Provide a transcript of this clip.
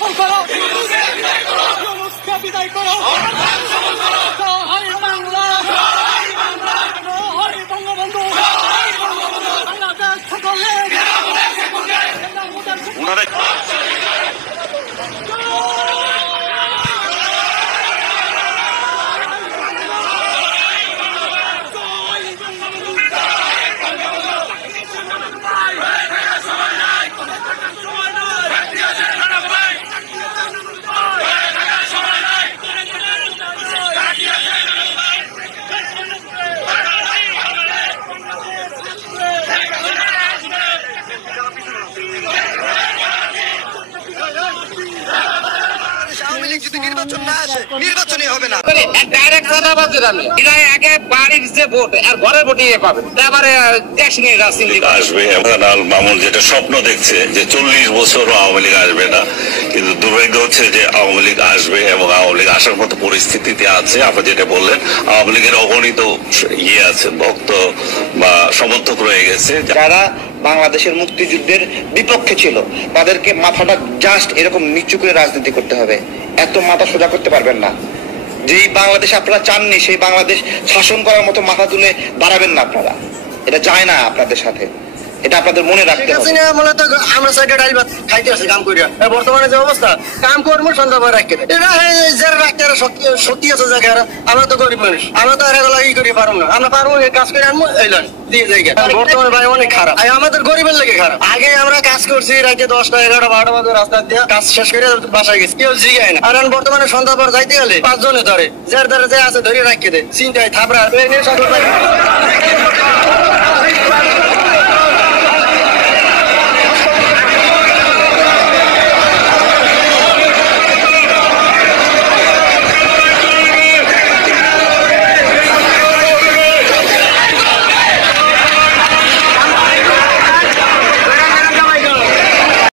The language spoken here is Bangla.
সফল করো, ইউনূসকে বিদায় করো। জয় বাংলা, জয় বঙ্গবন্ধু, বাংলাদেশ সকলে ওনারা নির্বাচন না আসে, নির্বাচনই হবে না। ডাইরেক্ট চাঁদাবাজ জানে এরা আগে বাড়ির যে ভোট আর ঘরের ভোট নিয়ে পাবে, তারপরে ট্যাক্স নিয়ে রাজনীতি আসবে। কানাল মামুন যেটা স্বপ্ন দেখছে যে 40 বছর আওয়ামী লীগ আসবে না, কিন্তু দুর্ভাগ্য হচ্ছে যে আওয়ামী লীগ আসবে এবং আওয়ামী লীগ আসার মতো পরিস্থিতিতে আছে। আপনি যেটা বললেন, আওয়ামী লীগের অগণিত আছে, ভক্ত বা সমর্থক রয়ে গেছে যারা বাংলাদেশের মুক্তিযুদ্ধের বিপক্ষে ছিল, তাদেরকে মাথাটা জাস্ট এরকম নিচু করে রাজনীতি করতে হবে। এত মাথা সোজা করতে পারবেন না। যেই বাংলাদেশ আপনারা চাননি, সেই বাংলাদেশ শাসন করার মতো মাথা তুলে দাঁড়াবেন না আপনারা। এটা যায় না আপনাদের সাথে, এটা আপনাদের মনে রাখতে হবে। আমরা সাইডে ডাইল ভাত খাইতে আছি কাম করিয়া, বর্তমানে যে অবস্থা কাম করবো সন্ধ্যা পরে রাখতে যারা রাখতে সত্যি আছে জায়গা। আমরা তো গরিব মানুষ, আমরা তো এগুলো ই করি পারবো না। আমরা পারবো কাজ করে আনবো এইলাম দিয়ে জায়গা। বর্তমানে ভাই অনেক খারাপ, আমাদের গরিবের লেগে খারাপ। আগে আমরা কাজ করছি রাতে 10টা 11টা 12টা বাজে রাস্তা দিয়ে কাজ শেষ করে বাসায় গেছি, কেউ জিগায় না। আর বর্তমানে সন্ধ্যা পর যাইতে গেলে 5 জনে ধরে, যার দ্বারা যে আছে ধরে রাখতে দেয় চিন্তায় থাপড়া